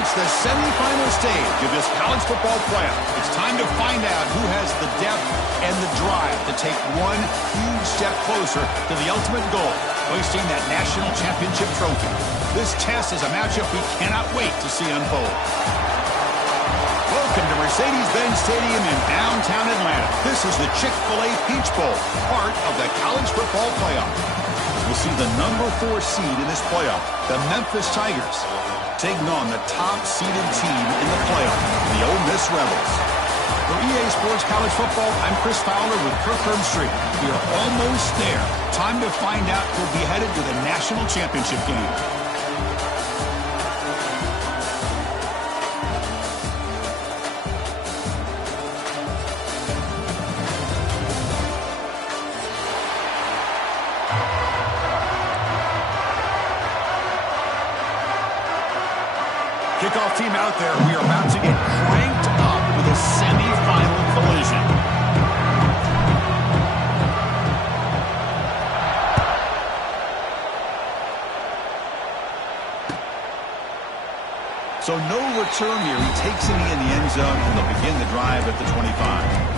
reached the semifinal stage of this college football playoff. It's time to find out who has the depth and the drive to take one huge step closer to the ultimate goal, hoisting that national championship trophy. This test is a matchup we cannot wait to see unfold. Welcome to Mercedes-Benz Stadium in downtown Atlanta. This is the Chick-fil-A Peach Bowl, part of the college football playoff. We'll see the number 4 seed in this playoff, the Memphis Tigers, taking on the top-seeded team in the playoff, the Ole Miss Rebels. For EA Sports College Football, I'm Chris Fowler with Kirk Herbstreit. We are almost there. Time to find out who'll be headed to the national championship game. Kickoff team out there. We are about to get cranked up with a semifinal collision. So no return here. He takes it in the end zone, and they'll begin the drive at the 25.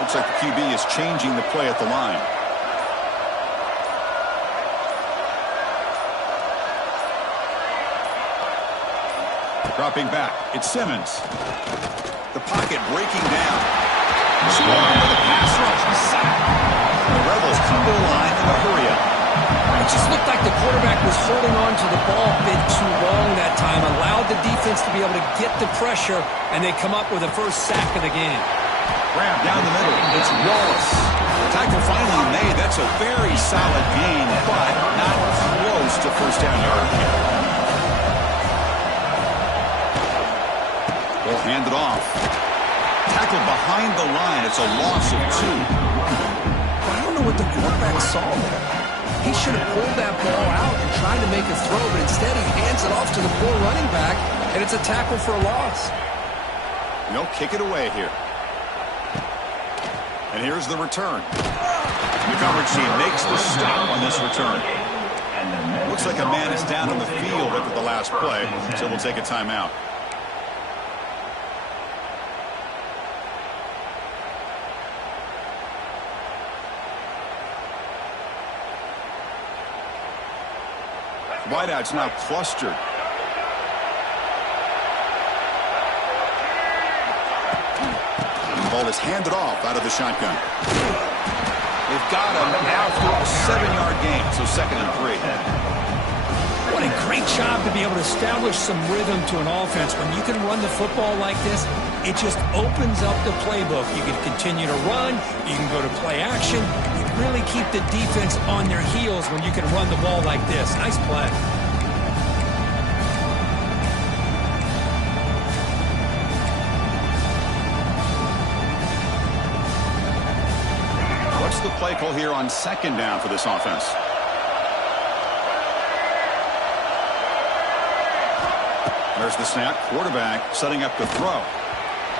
Looks like the QB is changing the play at the line. Dropping back, it's Simmons. The pocket breaking down. Swarm with a pass rush. The Rebels come to the line in a hurry up. It just looked like the quarterback was holding on to the ball a bit too long that time, allowed the defense to be able to get the pressure, and they come up with the first sack of the game. Grab down the middle. It's Wallace. Tackle finally made. That's a very solid gain, but not close to first down yard. Will hand it off. Tackle behind the line. It's a loss of 2. I don't know what the quarterback saw there. He should have pulled that ball out and tried to make a throw, but instead he hands it off to the poor running back, and it's a tackle for a loss. No, kick it away here. And here's the return. The coverage team makes the stop on this return. Looks like a man is down on the field after the last play, so we'll take a timeout. Wideouts now clustered. Ball is handed off out of the shotgun. They've got him now for a 7-yard gain, so 2nd and 3. What a great job to be able to establish some rhythm to an offense. When you can run the football like this, it just opens up the playbook. You can continue to run. You can go to play action. You can really keep the defense on their heels when you can run the ball like this. Nice play. What's the play call here on 2nd down for this offense? There's the snap. Quarterback setting up the throw.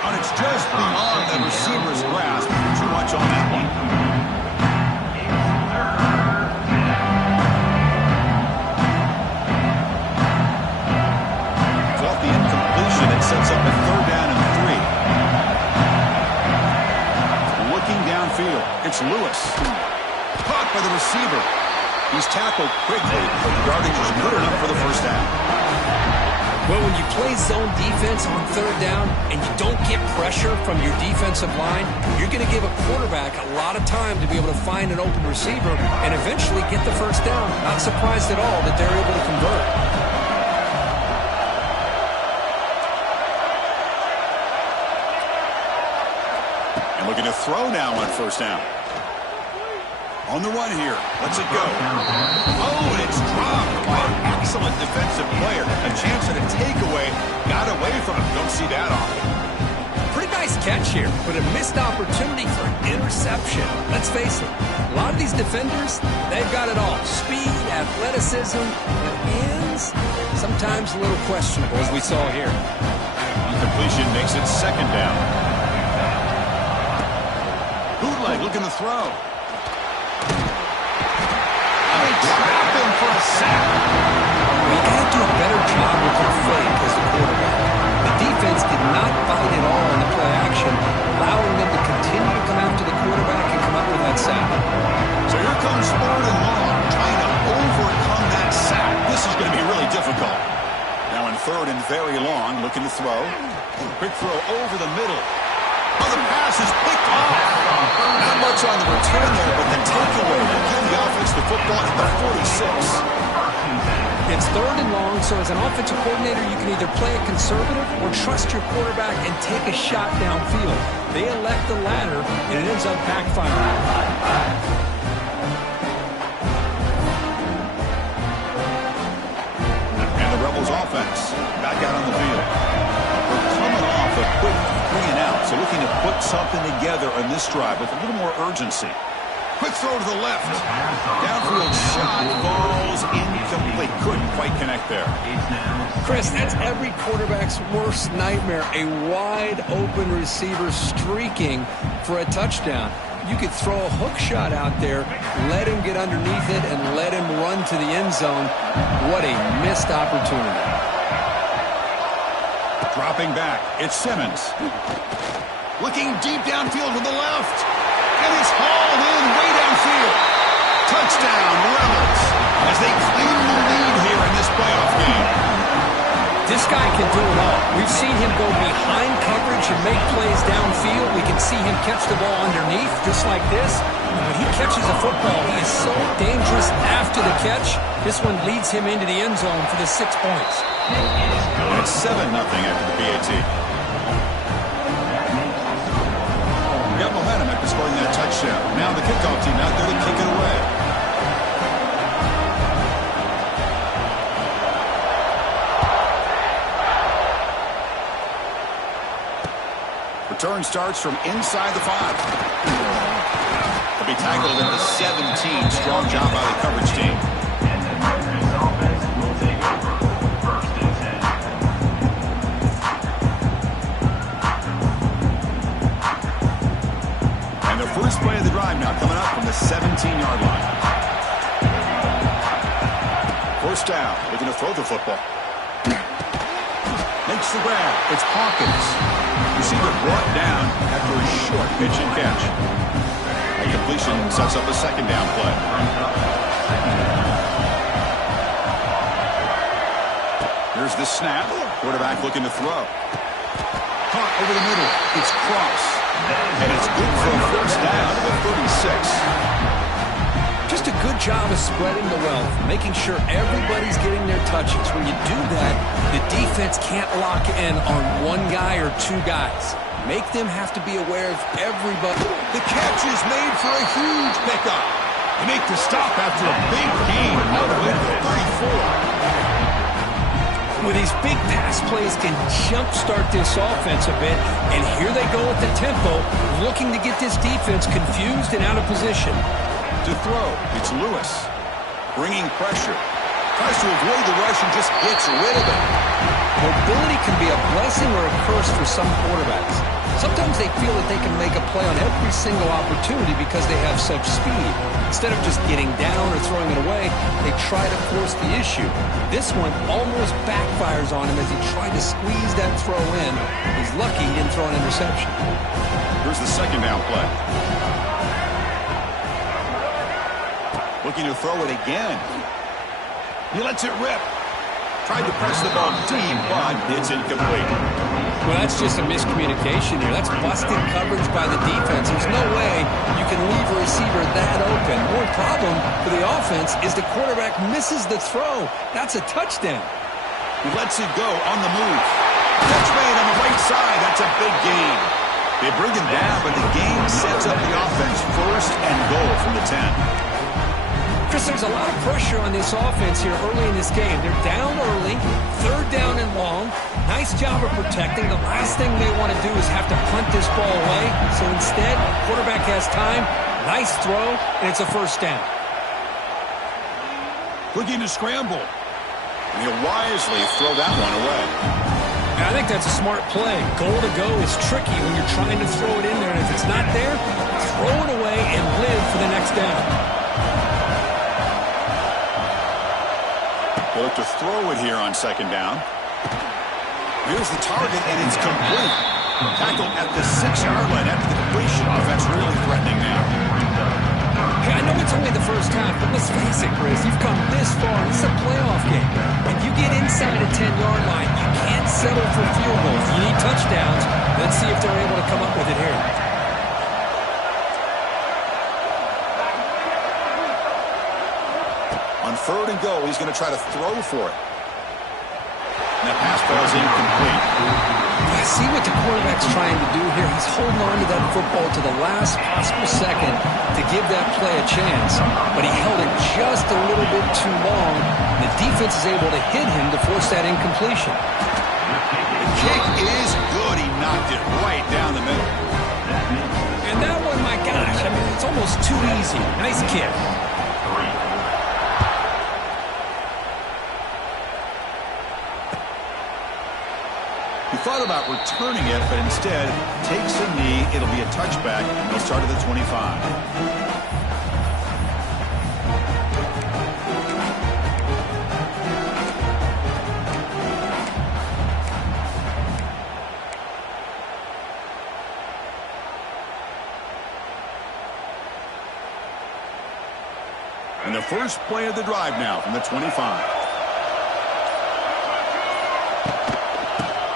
And it's just beyond the receiver's grasp. Too much on that one. It's off the incompletion. It sets up a 3rd down and 3. Looking downfield. It's Lewis. Caught by the receiver. He's tackled quickly, but the yardage is good enough for the first down. Well, when you play zone defense on 3rd down and you don't get pressure from your defensive line, you're going to give a quarterback a lot of time to be able to find an open receiver and eventually get the first down. Not surprised at all that they're able to convert. And looking to throw now on 1st down. On the run here. Let's it go. Oh, and it's dropped by an excellent defensive player. A chance at a takeaway. Got away from him. Don't see that often. Pretty nice catch here, but a missed opportunity for an interception. Let's face it, a lot of these defenders, they've got it all. Speed, athleticism, but hands, sometimes a little questionable, as we saw here. Completion makes it second down. Bootleg looking to throw. They trap him for a sack. We got to do a better job with your fake as the quarterback. The defense did not fight at all in the play action, allowing them to continue to come after the quarterback and come up with that sack. So here comes 3rd and long, trying to overcome that sack. This is going to be really difficult. Now in 3rd and very long, looking to throw. Quick throw over the middle. Oh, the pass is picked off. Not much on the return there, but the takeaway will give the offense the football at the 46. It's 3rd and long, so as an offensive coordinator, you can either play it conservative or trust your quarterback and take a shot downfield. They elect the latter, and it ends up backfiring. And the Rebels offense back out on the field. We're coming off a quick 3 and out, so looking to put something together on this drive with a little more urgency. Quick throw to the left. Downfield shot falls incomplete. Couldn't quite connect there. Chris, that's every quarterback's worst nightmare. A wide open receiver streaking for a touchdown. You could throw a hook shot out there, let him get underneath it, and let him run to the end zone. What a missed opportunity. Dropping back, it's Simmons. Looking deep downfield to the left. And it's hauled in way downfield. Touchdown, Rebels, as they claim the lead here in this playoff game. This guy can do it all. We've seen him go behind coverage and make plays downfield. We can see him catch the ball underneath, just like this. And when he catches a football, he is so dangerous after the catch. This one leads him into the end zone for the 6 points. And it's 7-0 after the PAT. Got momentum after scoring that touchdown. Now the kickoff team out there to kick it away. Return starts from inside the 5. He'll be tackled at the 17. Strong job by the coverage team. First play of the drive now coming up from the 17-yard line. First down, looking to throw the football. Makes the grab. It's Hawkins. Receiver brought down after a short pitch and catch. A completion sets up a second down play. Here's the snap. Quarterback looking to throw. Caught over the middle. It's Cross. And it's good for a first down to the 36. Just a good job of spreading the wealth, making sure everybody's getting their touches. When you do that, the defense can't lock in on one guy or two guys. Make them have to be aware of everybody. The catch is made for a huge pickup. They make the stop after a big gain all the way to the 34. With these big pass plays can jumpstart this offense a bit, and here they go at the tempo, looking to get this defense confused and out of position. To throw, it's Lewis, bringing pressure. Tries to avoid the rush and just gets rid of it. Mobility can be a blessing or a curse for some quarterbacks. Sometimes they feel that they can make a play on every single opportunity because they have such speed. Instead of just getting down or throwing it away, they try to force the issue. This one almost backfires on him as he tried to squeeze that throw in. He's lucky he didn't throw an interception. Here's the second down play. Looking to throw it again. He lets it rip. Tried to press the ball deep, but it's incomplete. Well, that's just a miscommunication here. That's busted coverage by the defense. There's no way you can leave a receiver that open. More problem for the offense is the quarterback misses the throw. That's a touchdown. He lets it go on the move. Catch made on the right side. That's a big gain. They bring him down, but the game sets up the offense first and goal from the 10. Chris, there's a lot of pressure on this offense here early in this game. They're down early, third down and long. Nice job of protecting. The last thing they want to do is have to punt this ball away. So instead, quarterback has time. Nice throw, and it's a first down. Looking to scramble. And he'll wisely throw that one away. I think that's a smart play. Goal to go is tricky when you're trying to throw it in there, and if it's not there, throw it away and live for the next down. They'll look to throw it here on second down. Here's the target, and it's complete. Tackle at the 6-yard line after the completion. Offense really threatening now. Hey, I know it's only the first half, but let's face it, Chris. You've come this far. This is a playoff game. When you get inside a 10-yard line, you can't settle for field goals. You need touchdowns. Let's see if they're able to come up with it here. On third and go, he's going to try to throw for it. And that pass ball is incomplete. I see what the quarterback's trying to do here. He's holding on to that football to the last possible second to give that play a chance. But he held it just a little bit too long. And the defense is able to hit him to force that incompletion. The kick is good. He knocked it right down the middle. And that one, my gosh, I mean, it's almost too easy. Nice kick. He thought about returning it, but instead takes a knee. It'll be a touchback, and they'll start at the 25. And the first play of the drive now from the 25.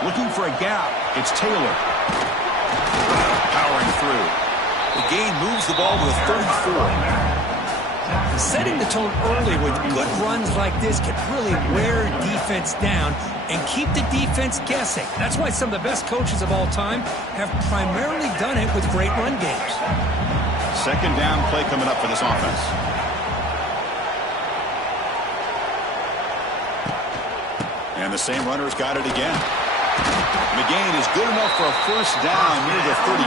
Looking for a gap. It's Taylor. Powering through. The gain moves the ball to the 34. Setting the tone early with good runs like this can really wear defense down and keep the defense guessing. That's why some of the best coaches of all time have primarily done it with great run games. Second down play coming up for this offense. And the same runner's got it again. And the gain is good enough for a first down near the 38.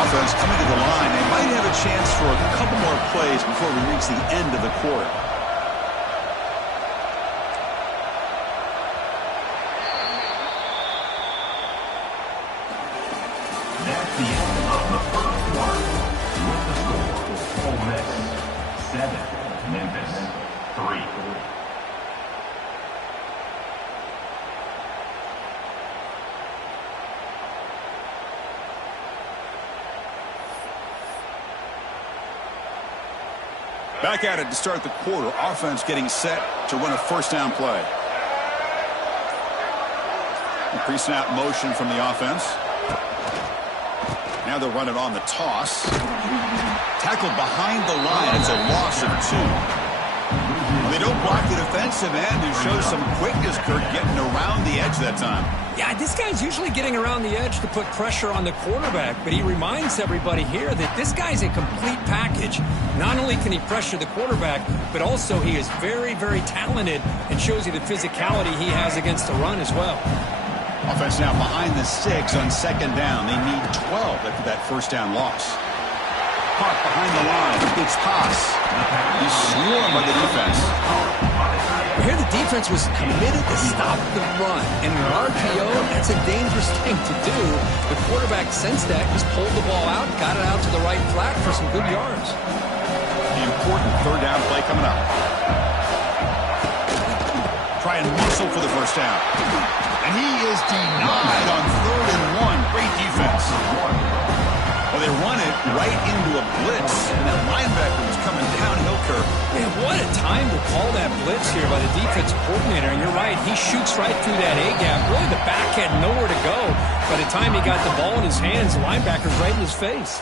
Offense coming to the line. They might have a chance for a couple more plays before we reach the end of the quarter. That's the end of the first quarter. With the score, Ole Miss 7, Memphis 3. Back at it to start the quarter. Offense getting set to run a first down play. Pre-snap motion from the offense. Now they'll run it on the toss. Tackled behind the line. It's a loss of 2. They don't block the defensive end and show some quickness, Kurt, getting around the edge that time. Yeah, this guy's usually getting around the edge to put pressure on the quarterback, but he reminds everybody here that this guy's a complete package. Not only can he pressure the quarterback, but also he is very, very talented and shows you the physicality he has against the run as well. Offense now behind the 6 on second down. They need 12 after that first down loss. Hawk behind the line. It's Haas. He's swarmed by the defense. Here the defense was committed to stop the run. And in an RPO, that's a dangerous thing to do. The quarterback sensed that, just pulled the ball out, got it out to the right flat for some good yards. The important third down play coming up. Try and muscle for the first down. And he is denied on 3rd and 1. Great defense. Well, they run it right into a blitz, and that linebacker was coming downhill, Kirk. Man, what a time to call that blitz here by the defensive coordinator. And you're right, he shoots right through that A-gap. Really, the back had nowhere to go. By the time he got the ball in his hands, the linebacker's right in his face.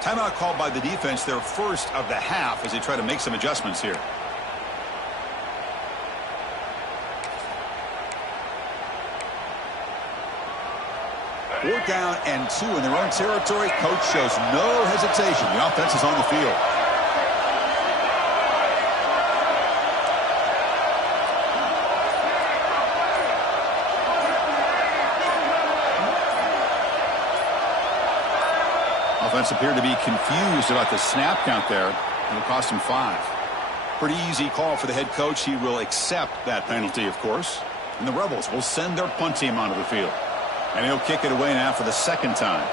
Timeout called by the defense, their first of the half, as they try to make some adjustments here. Fourth down and 2 in their own territory. Coach shows no hesitation. The offense is on the field. Offense appeared to be confused about the snap count there. It'll cost him 5. Pretty easy call for the head coach. He will accept that penalty, of course. And the Rebels will send their punt team onto the field. And he'll kick it away now for the second time.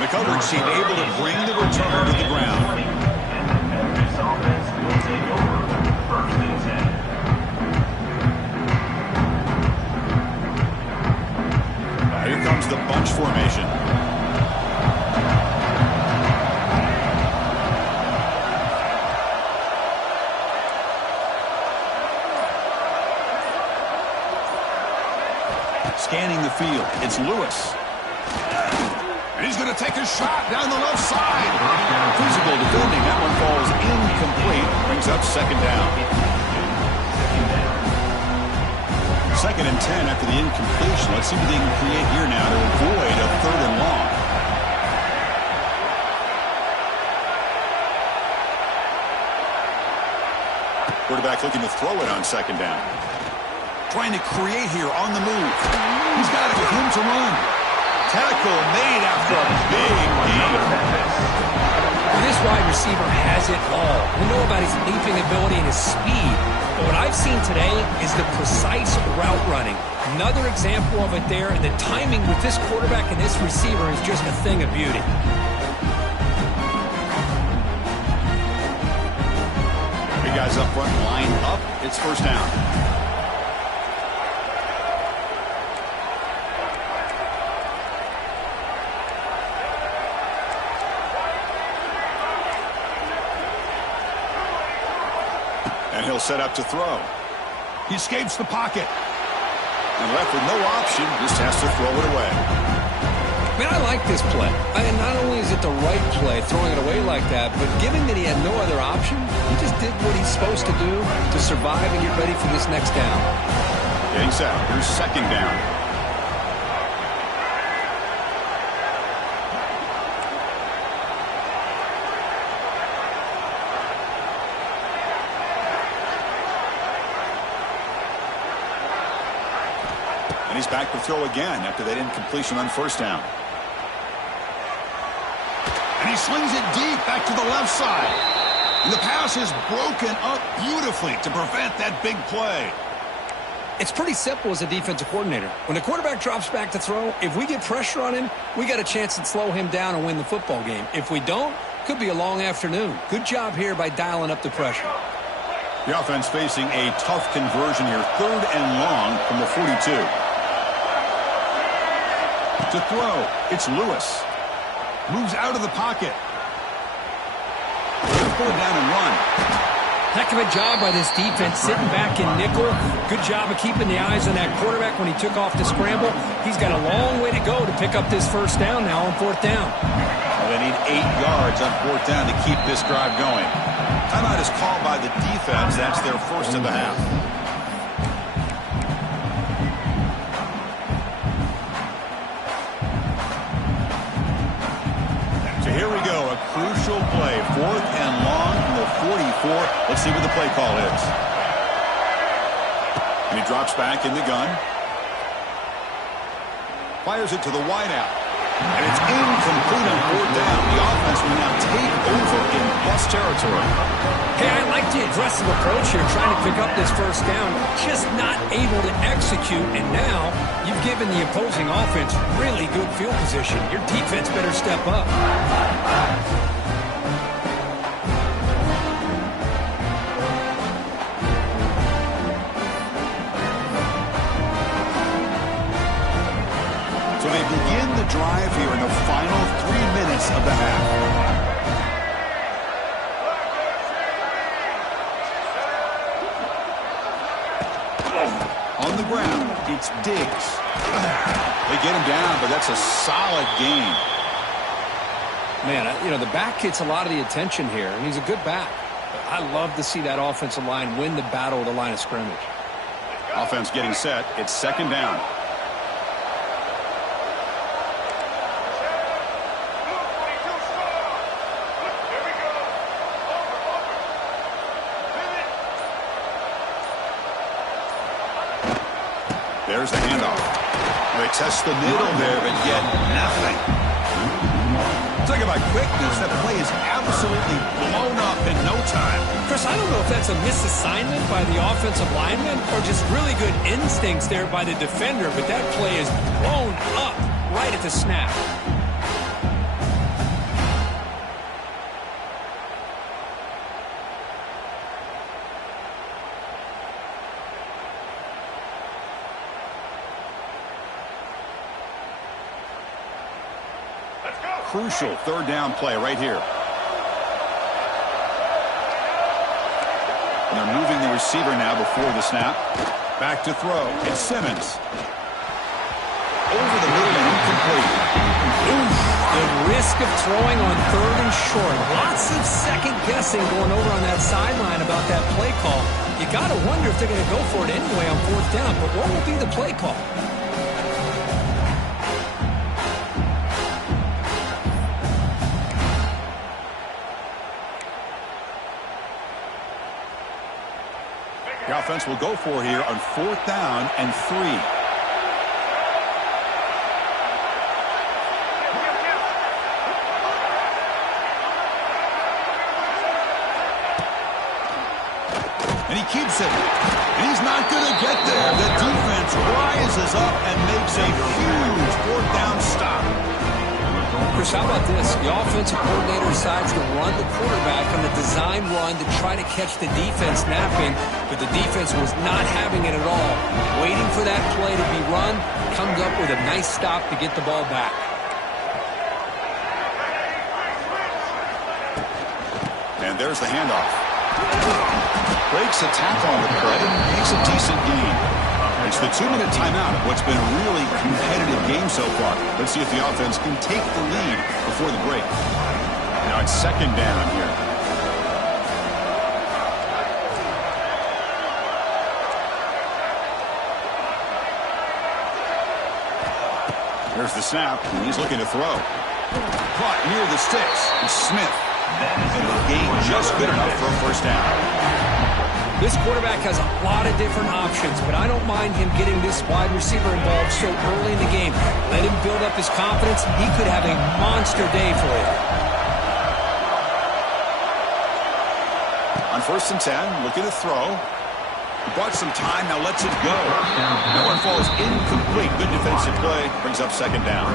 The coverage team able to bring the return to the ground. Memphis offense will take over 1st and 10. Here comes the bunch formation. Scanning the field, it's Lewis. And he's going to take a shot down the left side. Physical defending. That one falls incomplete. Brings up second down. 2nd and 10 after the incompletion. Let's see what they can create here now to avoid a 3rd and long. Quarterback looking to throw it on 2nd down. Trying to create here on the move. He's got it with him to run. Tackle made after a big game. This wide receiver has it all. We know about his leaping ability and his speed. But what I've seen today is the precise route running. Another example of it there, and the timing with this quarterback and this receiver is just a thing of beauty. Big guys up front, line up. It's 1st down. And he'll set up to throw. He escapes the pocket. And left with no option, just has to throw it away. Man, I like this play. Not only is it the right play, throwing it away like that, but given that he had no other option, he just did what he's supposed to do to survive and get ready for this next down. Getting set. Here's 2nd down. And he's back to throw again after that incompletion on 1st down. And he slings it deep back to the left side. And the pass is broken up beautifully to prevent that big play. It's pretty simple as a defensive coordinator. When the quarterback drops back to throw, if we get pressure on him, we got a chance to slow him down and win the football game. If we don't, could be a long afternoon. Good job here by dialing up the pressure. The offense facing a tough conversion here. 3rd and long from the 42. To throw, it's Lewis. Moves out of the pocket. Pull it down and run. Heck of a job by this defense, sitting back in nickel. Good job of keeping the eyes on that quarterback when he took off the scramble. He's got a long way to go to pick up this 1st down now on 4th down. Well, they need 8 yards on 4th down to keep this drive going. Timeout is called by the defense. That's their 1st of the half. So here we go, a crucial play. 4th and long from the 44. Let's see what the play call is. And he drops back in the gun. Fires it to the wideout. And it's incomplete on 4th down. The offense will now take over in plus territory. Hey, I like the aggressive approach here, trying to pick up this 1st down. Just not able to execute, and now you've given the opposing offense really good field position. Your defense better step up. So they begin the drive here in the final 3 minutes of the half. On the ground, it's Diggs. They get him down, but that's a solid game. Man, the back gets a lot of the attention here, and he's a good back. I love to see that offensive line win the battle at the line of scrimmage. Offense getting set. It's 2nd down. There's the handoff. They test the middle there, but yet nothing. Talk about quickness. That play is absolutely blown up in no time. Chris, I don't know if that's a misassignment by the offensive lineman or just really good instincts there by the defender, but that play is blown up right at the snap. Crucial third down play right here. And they're moving the receiver now before the snap. Back to throw. It's Simmons. Over the middle and incomplete. Oof, the risk of throwing on third and short. Lots of second guessing going over on that sideline about that play call. You got to wonder if they're going to go for it anyway on fourth down. But what will be the play call? The offense will go for here on fourth down and 3. And he keeps it. And he's not going to get there. The defense rises up and makes a huge fourth down stop. Chris, how about this? The offensive coordinator decides to run the quarterback on the design run to try to catch the defense napping, but the defense was not having it at all. Waiting for that play to be run, comes up with a nice stop to get the ball back. And there's the handoff. Breaks a tackle on the play, makes a decent gain. It's the 2-minute timeout of what's been a really competitive game so far. Let's see if the offense can take the lead before the break. Now it's second down here. There's the snap, and he's looking to throw. Caught near the sticks. It's Smith. And the gain just good enough for a first down. This quarterback has a lot of different options, but I don't mind him getting this wide receiver involved so early in the game. Let him build up his confidence. He could have a monster day for you. On first and 10, looking to throw. He bought some time, now lets it go. That one falls incomplete. Good defensive play. Brings up second down.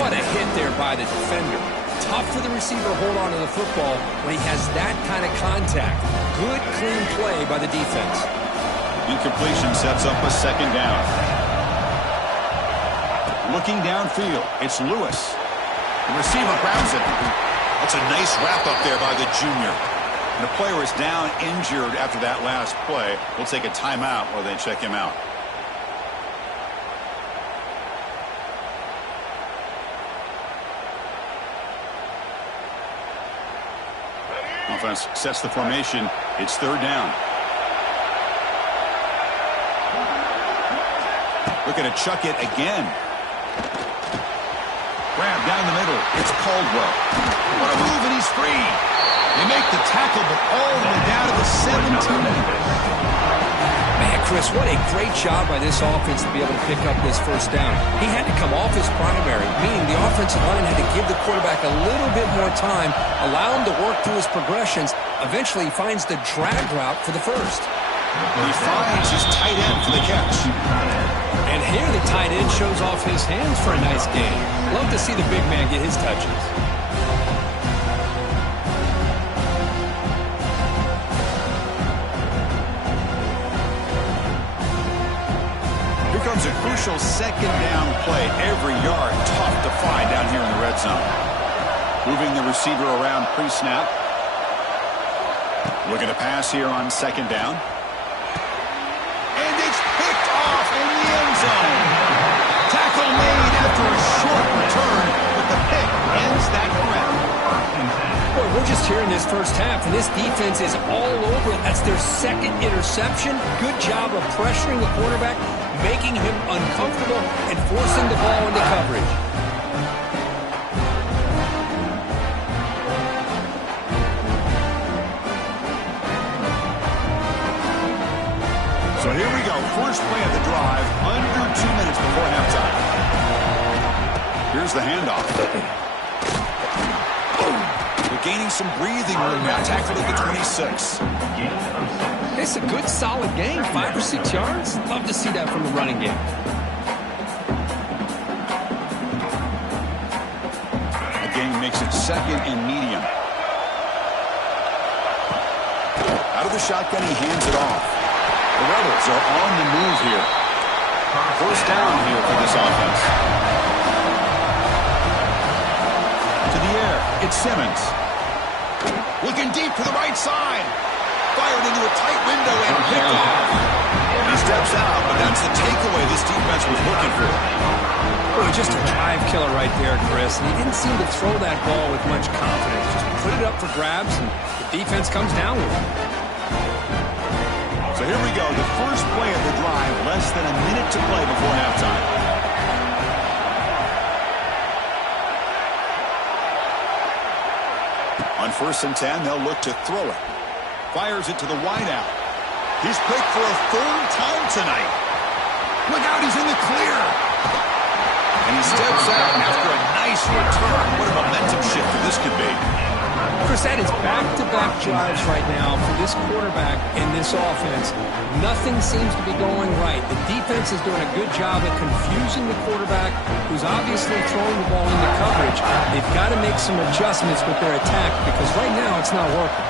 What a hit there by the defender. Tough for the receiver to hold on to the football when he has that kind of contact. Good, clean play by the defense. Incompletion sets up a second down. Looking downfield, it's Lewis. The receiver grabs it. That's a nice wrap-up there by the junior. And the player is down injured after that last play. We'll take a timeout while they check him out. Offense sets the formation. It's third down. Looking to chuck it again. Grab down the middle. It's Caldwell. What a move, and he's free. They make the tackle, but all the way down to the 17. Man, Chris, what a great job by this offense to be able to pick up this first down. He had to come off his primary, meaning the offensive line had to give the quarterback a little bit more time, allow him to work through his progressions. Eventually, he finds the drag route for the first. He finds his tight end for the catch. And here the tight end shows off his hands for a nice gain. Love to see the big man get his touches. Here comes a crucial second down play. Every yard tough to find down here in the red zone. Moving the receiver around pre-snap. Looking to pass here on second down. And it's picked off in the end zone. Tackle made after a short return, but the pick ends that threat. Boy, we're just here in this first half, and this defense is all over it. That's their second interception. Good job of pressuring the quarterback, making him uncomfortable, and forcing the ball into coverage. So So here we go. First play of the drive, under 2 minutes before halftime. Here's the handoff. They're gaining some breathing room now, tackled at the 26. It's a good, solid game. 5 or 6 yards. Love to see that from the running game. Again, makes it second and medium. Out of the shotgun, he hands it off. The Rebels are on the move here. First down here for this offense. To the air, it's Simmons. Looking deep to the right side. Fired into a tight window and picked off. He steps out, but that's the takeaway this defense was looking for. Boy, just a drive killer right there, Chris. And he didn't seem to throw that ball with much confidence. Just put it up for grabs, and the defense comes down with it. So here we go, the first play of the drive, less than a minute to play before halftime. On 1st and 10, they'll look to throw it. Fires it to the wideout. He's picked for a 3rd time tonight. Look out, he's in the clear. And he steps out after a nice return. What a momentum shifter this could be. Chris, that is back-to-back drives right now for this quarterback and this offense. Nothing seems to be going right. The defense is doing a good job at confusing the quarterback, who's obviously throwing the ball into coverage. They've got to make some adjustments with their attack because right now it's not working.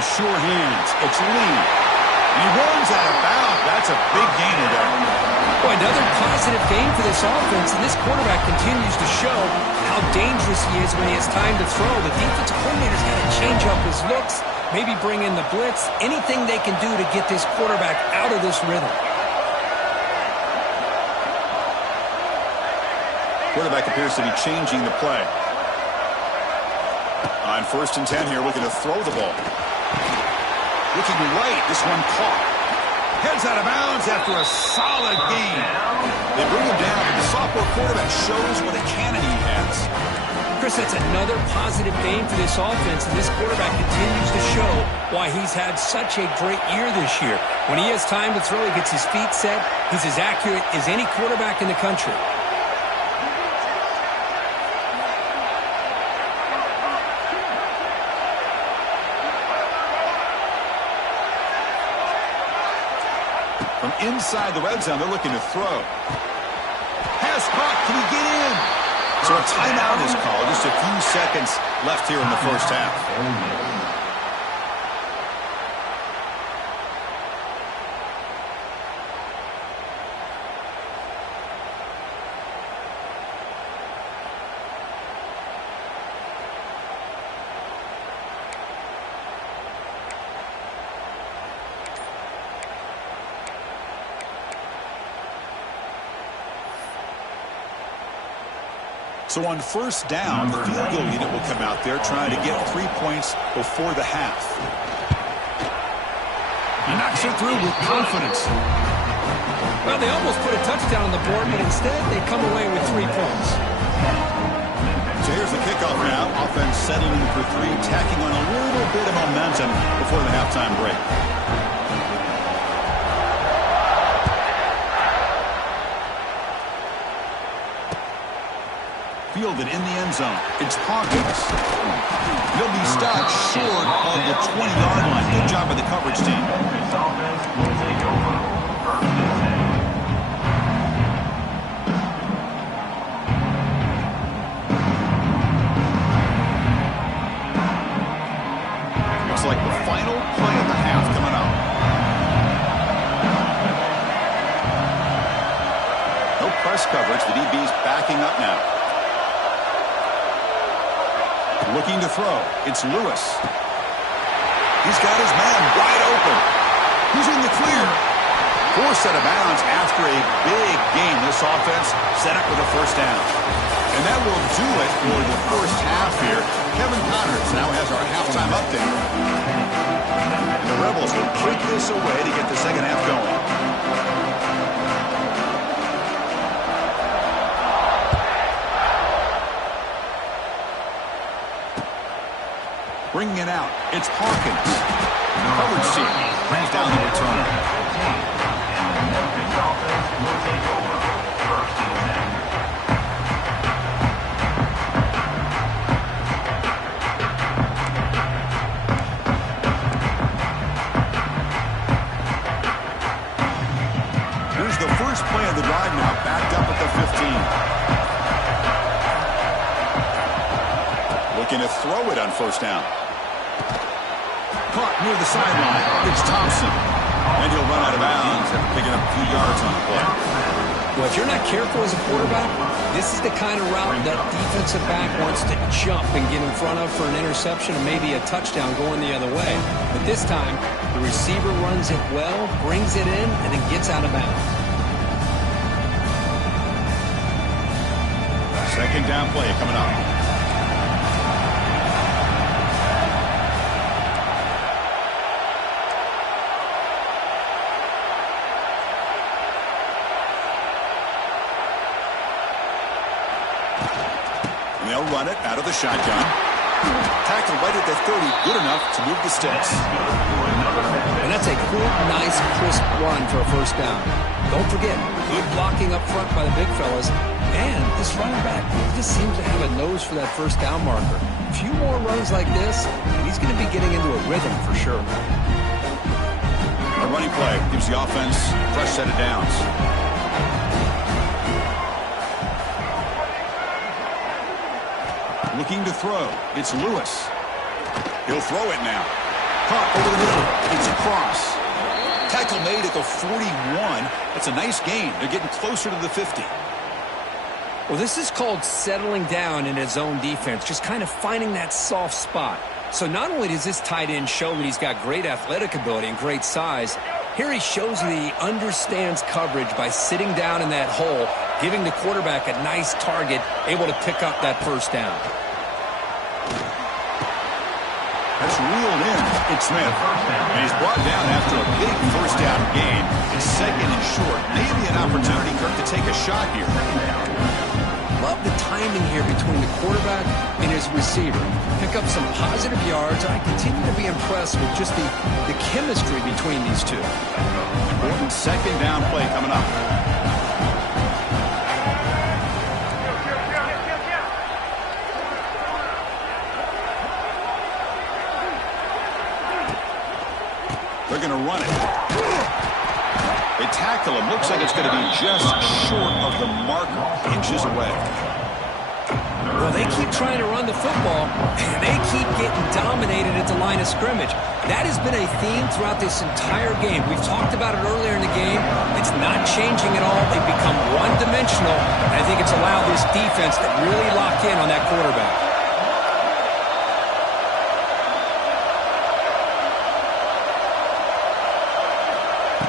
The sure hands. It's Lee. And he runs out of bounds. That's a big gainer there. Boy, another positive game for this offense, and this quarterback continues to show how dangerous he is when he has time to throw. The defensive coordinator's got to change up his looks, maybe bring in the blitz, anything they can do to get this quarterback out of this rhythm. Quarterback appears to be changing the play. On 1st and 10 here, looking to throw the ball. Looking right, this one caught. Heads out of bounds after a solid game. They bring him down, but the sophomore quarterback shows what a cannon he has. Chris, that's another positive game for this offense, and this quarterback continues to show why he's had such a great year this year. When he has time to throw, he gets his feet set. He's as accurate as any quarterback in the country. From inside the red zone, they're looking to throw. Pass caught. Can he get in? So a timeout is called. Just a few seconds left here in the first half. So on 1st down, the field goal unit will come out there trying to get 3 points before the half. He knocks it through with confidence. Well, they almost put a touchdown on the board, but instead they come away with 3 points. So here's the kickoff now. Offense settling in for 3, tacking on a little bit of momentum before the halftime break. Fielded in the end zone. It's Hawkins. He'll be stopped short of the 20-yard line. Good job by the coverage team. Looks like the final play of the half coming up. No press coverage. The DB's backing up now. Looking to throw. It's Lewis. He's got his man wide open. He's in the clear. Forced out of bounds after a big game. This offense set up with a 1st down. And that will do it for the first half here. Kevin Connors now has our halftime update. And the Rebels will kick this away to get the second half going. Bringing it out, it's Hawkins. Coverage seat brings down the returner. And the Memphis offense will take over. First and 10. Here's the first play of the drive now, backed up at the 15. Looking to throw it on first down. Caught near the sideline. It's Thompson. And he'll run out of bounds after picking up a few yards on the play. Well, if you're not careful as a quarterback, this is the kind of route that defensive back wants to jump and get in front of for an interception and maybe a touchdown going the other way. But this time, the receiver runs it well, brings it in, and then gets out of bounds. Second down play coming up. They'll run it out of the shotgun. Tackle right at the 30, good enough to move the sticks. And that's a good, nice, crisp run for a first down. Don't forget, good blocking up front by the big fellas. And this running back just seems to have a nose for that first down marker. A few more runs like this, and he's going to be getting into a rhythm for sure. A running play gives the offense a fresh set of downs. Looking to throw. It's Lewis. He'll throw it now. Caught over the middle. It's across. Tackle made at the 41. That's a nice gain. They're getting closer to the 50. Well, this is called settling down in his own defense, just kind of finding that soft spot. So not only does this tight end show that he's got great athletic ability and great size, here he shows that he understands coverage by sitting down in that hole, giving the quarterback a nice target, able to pick up that first down. That's reeled in. It's Smith. And he's brought down after a big first down gain. It's second and short. Maybe an opportunity, Kirk, to take a shot here. Love the timing here between the quarterback and his receiver. Pick up some positive yards. I continue to be impressed with just the chemistry between these two. Important second down play coming up. They're going to run it. They tackle him. Looks like it's going to be just short of the marker. Inches away. Well, they keep trying to run the football, and they keep getting dominated at the line of scrimmage. That has been a theme throughout this entire game. We've talked about it earlier in the game. It's not changing at all. They've become one-dimensional, and I think it's allowed this defense to really lock in on that quarterback.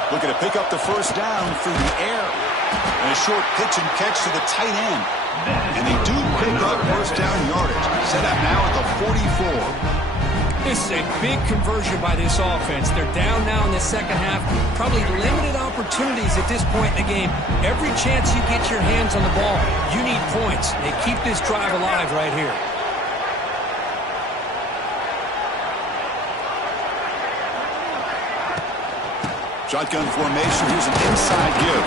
Looking to pick up the first down through the air. And a short pitch and catch to the tight end. And they do pick up first down yardage. Set up now at the 44. This is a big conversion by this offense. They're down now in the second half. Probably limited opportunities at this point in the game. Every chance you get your hands on the ball, you need points. They keep this drive alive right here. Shotgun formation. Here's an inside give.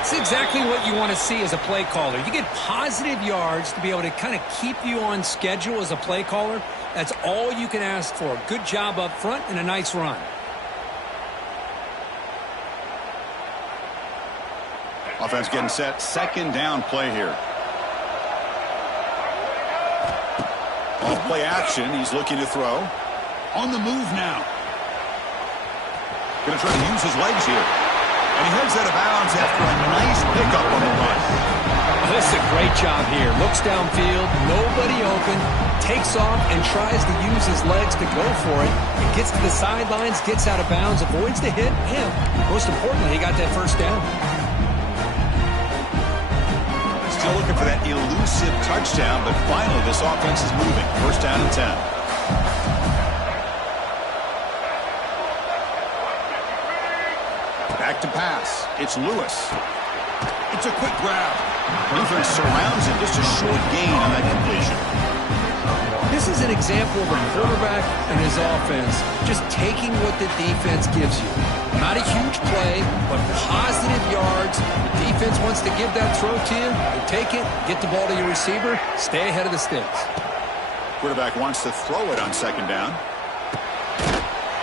It's exactly what you want to see as a play caller. You get positive yards to be able to kind of keep you on schedule as a play caller. That's all you can ask for. Good job up front and a nice run. Offense getting set. Second down play here. Off play action. He's looking to throw. On the move now. Going to try to use his legs here. And he heads out of bounds after a nice pickup on the run. Well, this is a great job here. Looks downfield, nobody open, takes off and tries to use his legs to go for it. He gets to the sidelines, gets out of bounds, avoids the hit, and most importantly, he got that first down. Still looking for that elusive touchdown, but finally this offense is moving. First down and 10. Back to pass. It's Lewis. It's a quick grab. Defense surrounds him. Just a short gain on that completion. This is an example of a quarterback and his offense just taking what the defense gives you. Not a huge play, but positive yards. The defense wants to give that throw to you. You take it, get the ball to your receiver, stay ahead of the sticks. Quarterback wants to throw it on second down.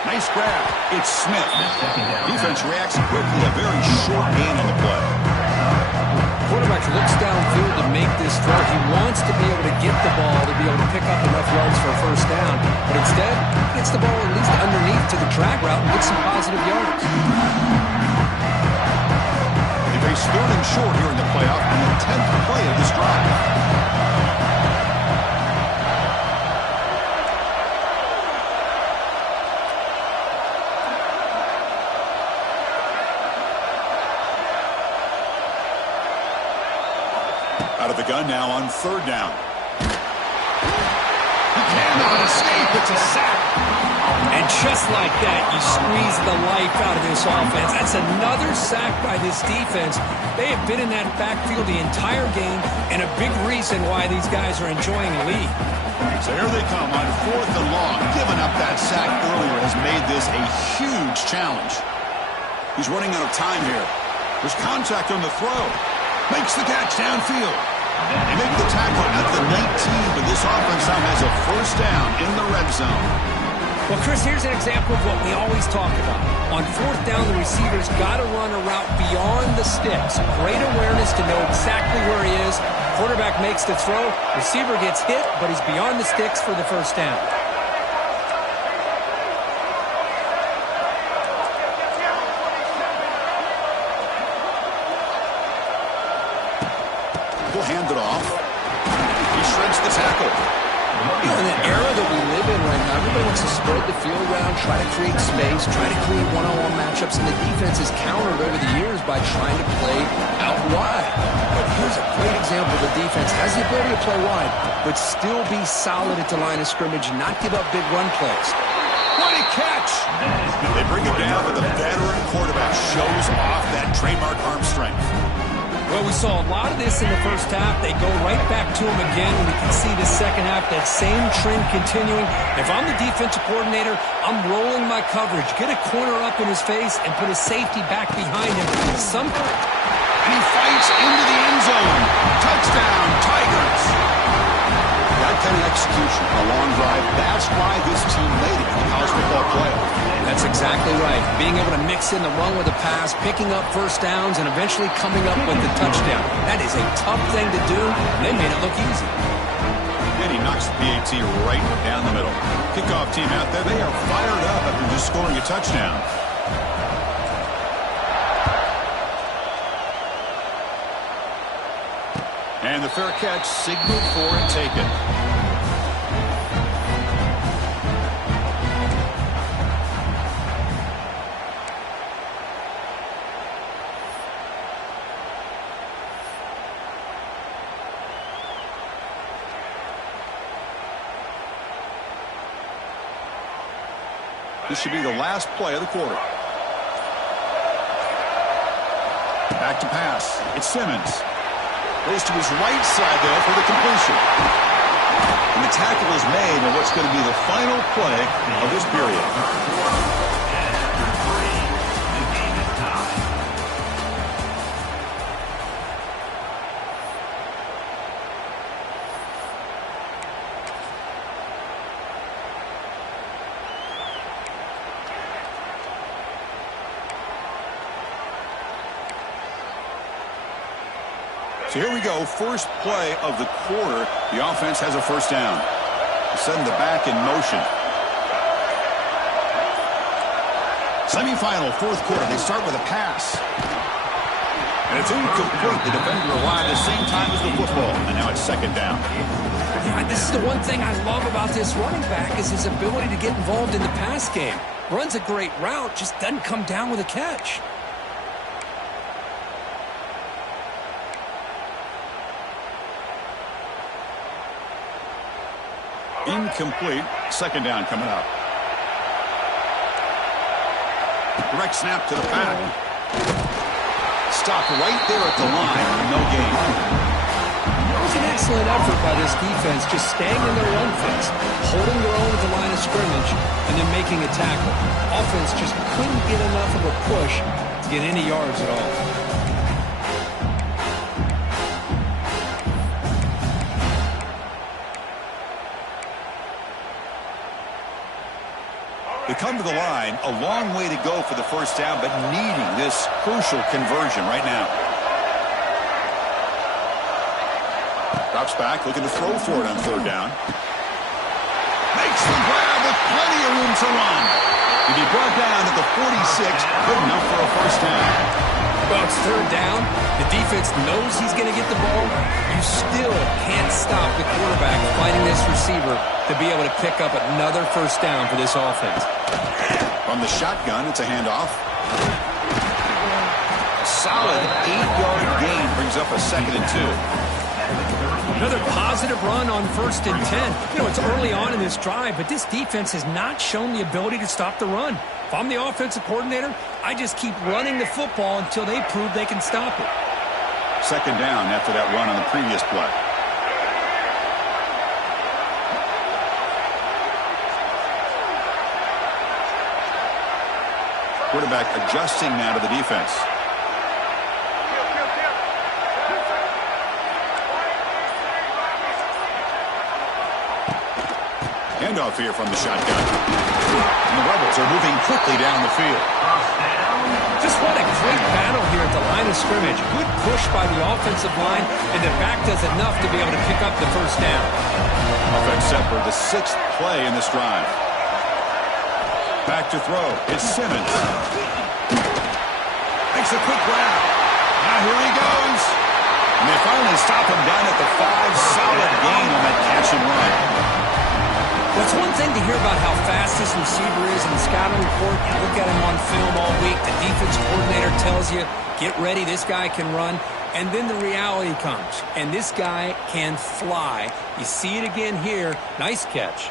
Nice grab. It's Smith. Defense reacts quickly. A very short gain on the play. Quarterback looks downfield to make this throw. He wants to be able to get the ball to be able to pick up enough yards for a first down. But instead, he gets the ball at least underneath to the drag route and gets some positive yards. They face third and short here in the playoff on the 10th play of this drive. Out of the gun now on third down. He cannot escape. It's a sack. And just like that, you squeeze the life out of this offense. That's another sack by this defense. They have been in that backfield the entire game, and a big reason why these guys are enjoying the lead. So here they come on fourth and long. Giving up that sack earlier has made this a huge challenge. He's running out of time here. There's contact on the throw. Makes the catch downfield. They make the tackle at the 19, but this offense now has a first down in the red zone. Well, Chris, here's an example of what we always talk about. On fourth down, the receiver's got to run a route beyond the sticks. Great awareness to know exactly where he is. Quarterback makes the throw. Receiver gets hit, but he's beyond the sticks for the first down. He'll hand it off. He shreds the tackle. In the era that we live in right now, everybody wants to spread the field around, try to create space, try to create one-on-one matchups, and the defense is countered over the years by trying to play out wide. But here's a great example. The defense has the ability to play wide, but still be solid at the line of scrimmage and not give up big run plays. What a catch! They bring it down, but the veteran quarterback shows off that trademark arm strength. Well, we saw a lot of this in the first half. They go right back to him again, and we can see the second half, that same trend continuing. If I'm the defensive coordinator, I'm rolling my coverage. Get a corner up in his face and put a safety back behind him. And he fights into the end zone. Touchdown, Tigers! That kind of execution, a long drive, that's why this team made it in the college football playoff. That's exactly right. Being able to mix in the run with the pass, picking up first downs, and eventually coming up with the touchdown. That is a tough thing to do, and they made it look easy. And he knocks the PAT right down the middle. Kickoff team out there, they are fired up after just scoring a touchdown. And the fair catch signaled for and taken. This should be the last play of the quarter. Back to pass. It's Simmons. Goes to his right side there for the completion. And the tackle is made on what's going to be the final play of this period. So here we go, first play of the quarter. The offense has a first down. Send the back in motion. Semifinal, fourth quarter. They start with a pass. And it's incomplete. The defender arrived at the same time as the football. And now it's second down. This is the one thing I love about this running back is his ability to get involved in the pass game. Runs a great route, just doesn't come down with a catch. Incomplete. Second down coming up. Direct snap to the back. Stop right there at the line. No gain. was an excellent effort by this defense, just staying in their run fence, holding their own at the line of scrimmage, and then making a tackle. Offense just couldn't get enough of a push to get any yards at all. They come to the line, a long way to go for the first down, but needing this crucial conversion right now. Drops back, looking to throw for it on third down. Makes the grab with plenty of room to run. He'll be brought down at the 46, good enough for a first down. Well, it's third down. The defense knows he's going to get the ball. You still can't stop the quarterback fighting this receiver to be able to pick up another first down for this offense. From the shotgun, it's a handoff. A solid 8-yard gain brings up a 2nd and 2. Another positive run on 1st and 10. You know, it's early on in this drive, but this defense has not shown the ability to stop the run. If I'm the offensive coordinator, I just keep running the football until they prove they can stop it. 2nd down after that run on the previous play. Quarterback adjusting now to the defense. Handoff here from the shotgun. And the Rebels are moving quickly down the field. Just what a great battle here at the line of scrimmage. Good push by the offensive line, and the back does enough to be able to pick up the first down. Offense set for the 6th play in this drive. Back to throw. It's Simmons. Makes a quick grab. Now here he goes. And they finally stop him down at the 5. Solid gain on that catch and run. Well, it's one thing to hear about how fast this receiver is in the scouting report. You look at him on film all week. The defense coordinator tells you, get ready, this guy can run. And then the reality comes. And this guy can fly. You see it again here. Nice catch.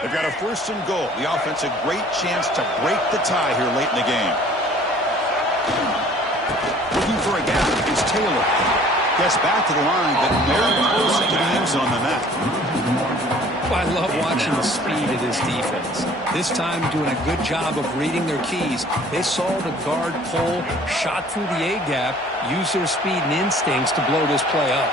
They've got a 1st and goal. The offense a great chance to break the tie here late in the game. Looking for a gap. It's Taylor. Gets back to the line, but very close to the end zone than that. I love watching the speed of this defense. This time doing a good job of reading their keys. They saw the guard pull, shot through the A-gap, used their speed and instincts to blow this play up.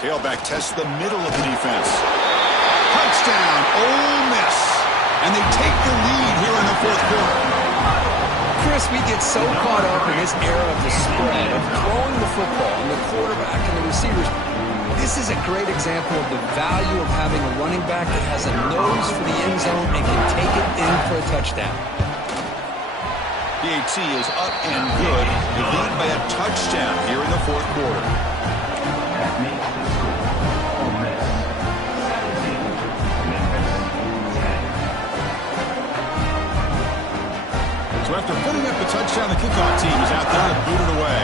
Tailback tests the middle of the defense. Touchdown, Ole Miss. And they take the lead here in the 4th quarter. Chris, we get so caught up in this era of the spread, of throwing the football, and the quarterback and the receivers. This is a great example of the value of having a running back that has a nose for the end zone and can take it in for a touchdown. PAT is up and good. They lead by a touchdown here in the 4th quarter. That makes the score Ole Miss 17, Memphis 10. So after putting up a touchdown, the kickoff team is out there to boot it away.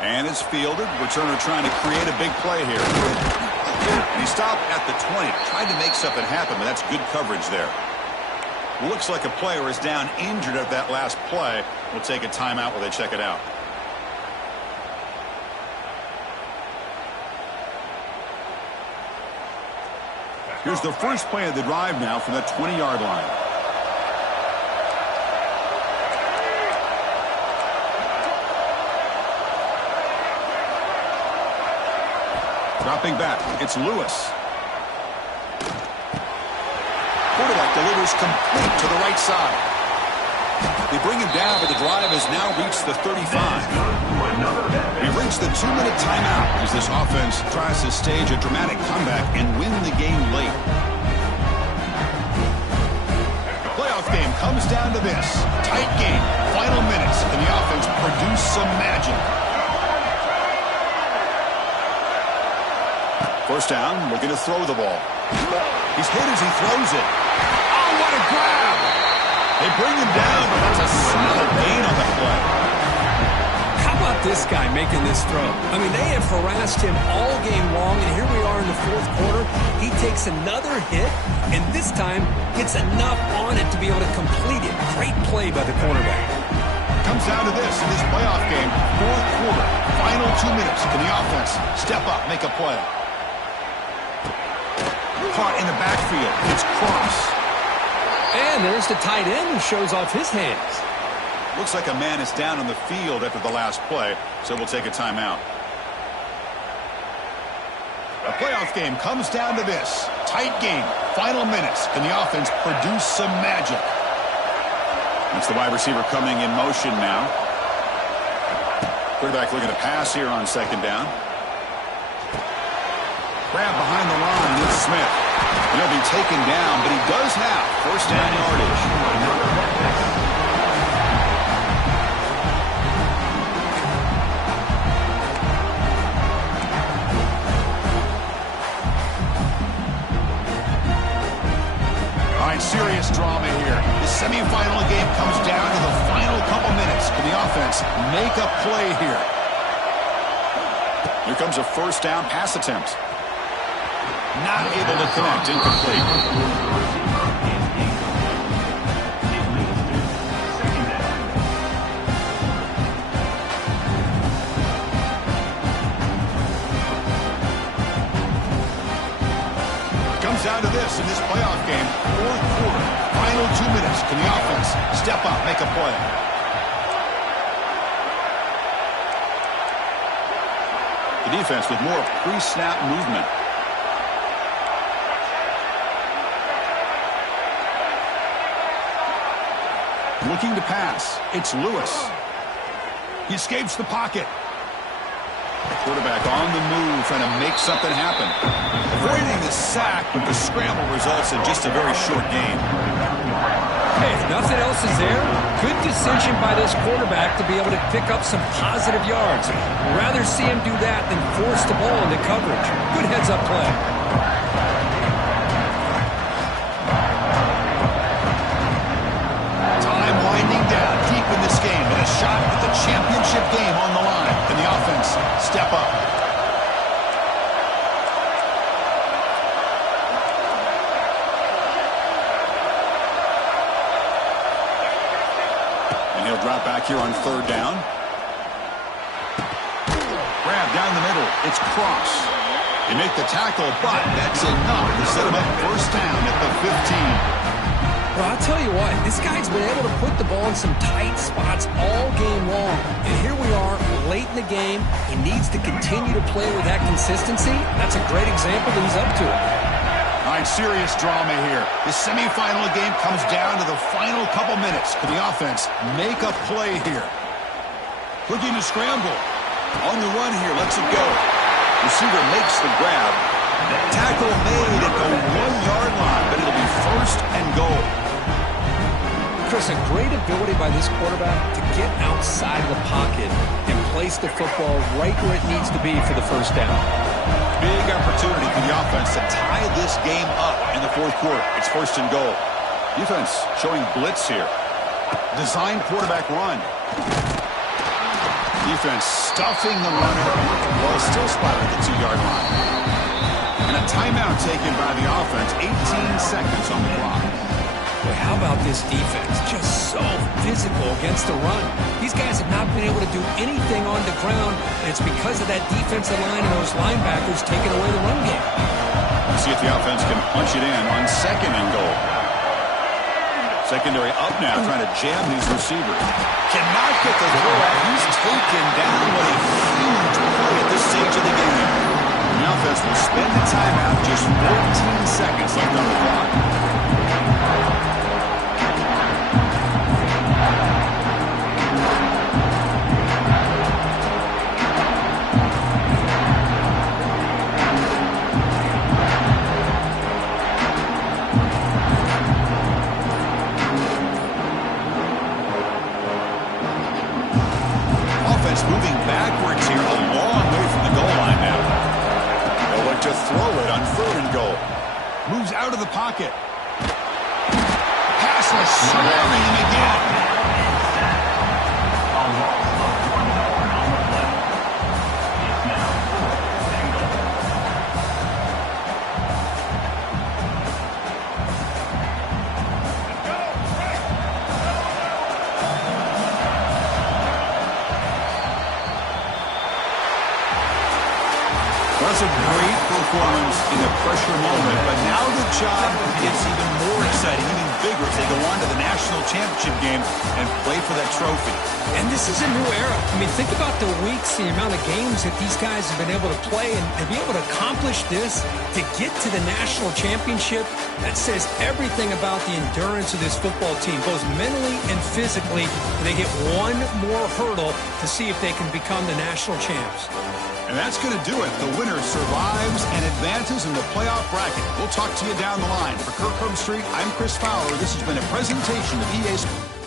And it's fielded. Returner trying to create a big play here. He stopped at the 20. Tried to make something happen, but that's good coverage there. Looks like a player is down injured at that last play. We'll take a timeout while they check it out. Here's the first play of the drive now from the 20-yard line. Dropping back, it's Lewis. Quarterback delivers complete to the right side. They bring him down, but the drive has now reached the 35. We've reached the 2-minute timeout as this offense tries to stage a dramatic comeback and win the game late. The playoff game comes comes down to this. Tight game. Final minutes. Can the offense produce some magic? First down, looking to throw the ball. He's hit as he throws it. Oh, what a grab! They bring him down, but that's a solid gain on the play. How about this guy making this throw? I mean, they have harassed him all game long, and here we are in the fourth quarter. He takes another hit, and this time gets enough on it to be able to complete it. Great play by the quarterback. Comes down to this in this playoff game. Fourth quarter, final 2 minutes. Can the offense step up, make a play? Caught in the backfield. It's Cross. And there's the tight end who shows off his hands. Looks like a man is down on the field after the last play, so we'll take a timeout. A playoff game comes down to this. Tight game. Final minutes. Can the offense produce some magic? That's the wide receiver coming in motion now. Quarterback looking to pass here on second down. Grab behind the line with Smith. He'll be taken down, but he does have first down yardage. All right, serious drama here. The semifinal game comes down to the final couple minutes. Can the offense make a play here? Here comes a first down pass attempt. Not able to connect. Incomplete. Comes down to this in this playoff game. Fourth quarter. Final 2 minutes. Can the offense step up, make a play? The defense with more pre-snap movement. Looking to pass. It's Lewis. He escapes the pocket. Quarterback on the move, trying to make something happen. Avoiding the sack, but the scramble results in just a very short gain. Hey, if nothing else is there, good decision by this quarterback to be able to pick up some positive yards. Rather see him do that than force the ball into coverage. Good heads-up play. Time winding down deep in this game, and a shot at the championship game on the line. Can the offense step up? And he'll drop back here on third down. Grab down the middle. It's Cross. They make the tackle, but that's enough to set him up first down at the 15. Well, I'll tell you what, this guy's been able to put the ball in some tight spots all game long. And here we are, late in the game. He needs to continue to play with that consistency. That's a great example that he's up to it. All right, serious drama here. The semifinal game comes down to the final couple minutes. Can the offense make a play here? Looking to scramble. On the run here, lets it go. Receiver makes the grab. Tackle made at the 1-yard line, but it'll be first and goal. Chris, a great ability by this quarterback to get outside of the pocket and place the football right where it needs to be for the first down. Big opportunity for the offense to tie this game up in the fourth quarter. It's first and goal. Defense showing blitz here. Design quarterback run. Defense stuffing the runner while still spotted at the 2-yard line. And a timeout taken by the offense. 18 seconds on the clock. Boy, how about this defense? Just so physical against the run. These guys have not been able to do anything on the ground, and it's because of that defensive line and those linebackers taking away the run game. Let's see if the offense can punch it in on second and goal. Secondary up now, trying to jam these receivers. Cannot get the throw out. He's taken down. What a huge play at this stage of the game. The offense will spend the timeout. Just 14 seconds left on the clock. Moves out of the pocket. Pass was swarming him again. That's a great performance in a pressure moment, but now the job gets even more exciting, even bigger as they go on to the national championship game and play for that trophy. And this is a new era. I mean, think about the weeks, the amount of games that these guys have been able to play, and to be able to accomplish this, to get to the national championship, that says everything about the endurance of this football team, both mentally and physically. And they hit one more hurdle to see if they can become the national champs. And that's going to do it. The winner survives and advances in the playoff bracket. We'll talk to you down the line. For Kirk Herbstreit, I'm Chris Fowler. This has been a presentation of EA Sports.